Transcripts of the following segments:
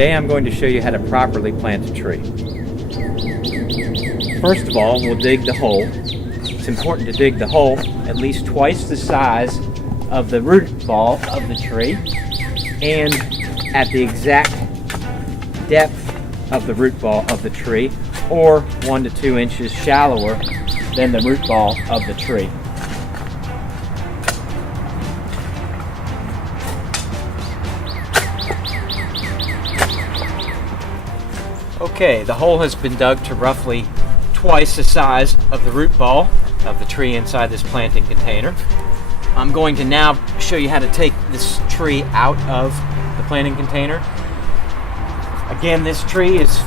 Today I'm going to show you how to properly plant a tree. First of all, we'll dig the hole. It's important to dig the hole at least twice the size of the root ball of the tree and at the exact depth of the root ball of the tree, or 1 to 2 inches shallower than the root ball of the tree. Okay, the hole has been dug to roughly twice the size of the root ball of the tree inside this planting container. I'm going to now show you how to take this tree out of the planting container. Again, this tree is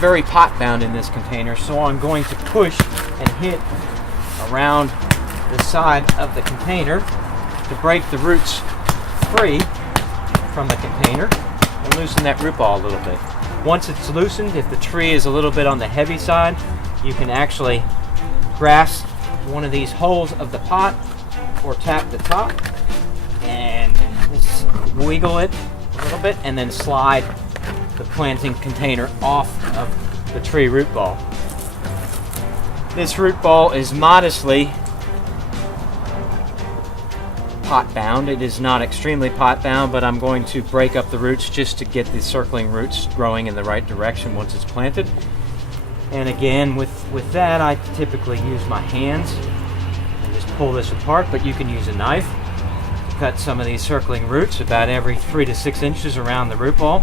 very pot bound in this container, so I'm going to push and hit around the side of the container to break the roots free from the container and loosen that root ball a little bit. Once it's loosened, if the tree is a little bit on the heavy side, you can actually grasp one of these holes of the pot or tap the top and just wiggle it a little bit and then slide the planting container off of the tree root ball. This root ball is modestly pot bound. It is not extremely pot bound, but I'm going to break up the roots just to get the circling roots growing in the right direction once it's planted. And again, with that, I typically use my hands and just pull this apart, but you can use a knife to cut some of these circling roots about every 3 to 6 inches around the root ball.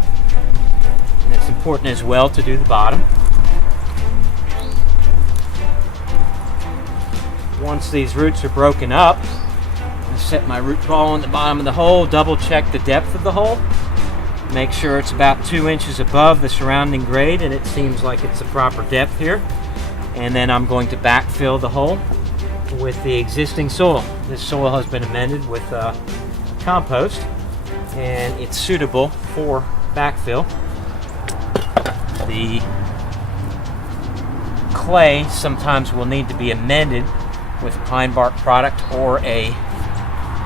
And it's important as well to do the bottom. Once these roots are broken up, set my root ball on the bottom of the hole, double check the depth of the hole, make sure it's about 2 inches above the surrounding grade, and it seems like it's the proper depth here. And then I'm going to backfill the hole with the existing soil. This soil has been amended with compost, and it's suitable for backfill. The clay sometimes will need to be amended with pine bark product or a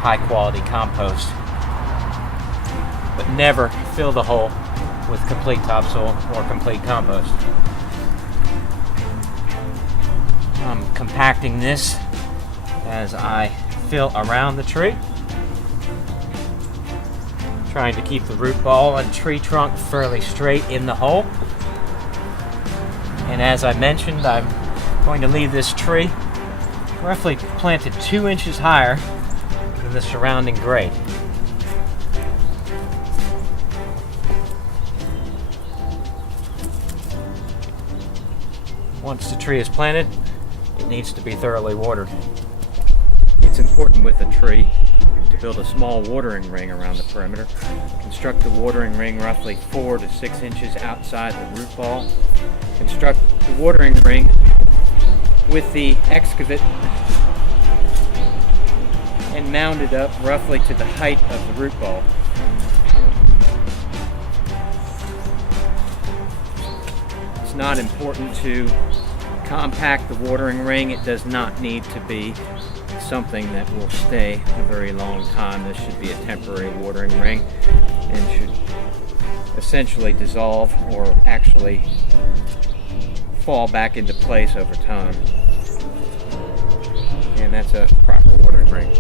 high quality compost, but never fill the hole with complete topsoil or complete compost. I'm compacting this as I fill around the tree, trying to keep the root ball and tree trunk fairly straight in the hole. And as I mentioned, I'm going to leave this tree roughly planted 2 inches higher the surrounding grade. Once the tree is planted, it needs to be thoroughly watered. It's important with a tree to build a small watering ring around the perimeter. Construct the watering ring roughly 4 to 6 inches outside the root ball. Construct the watering ring with the excavate and mound it up roughly to the height of the root ball. It's not important to compact the watering ring. It does not need to be something that will stay a very long time. This should be a temporary watering ring and should essentially dissolve or actually fall back into place over time. And that's a proper watering ring.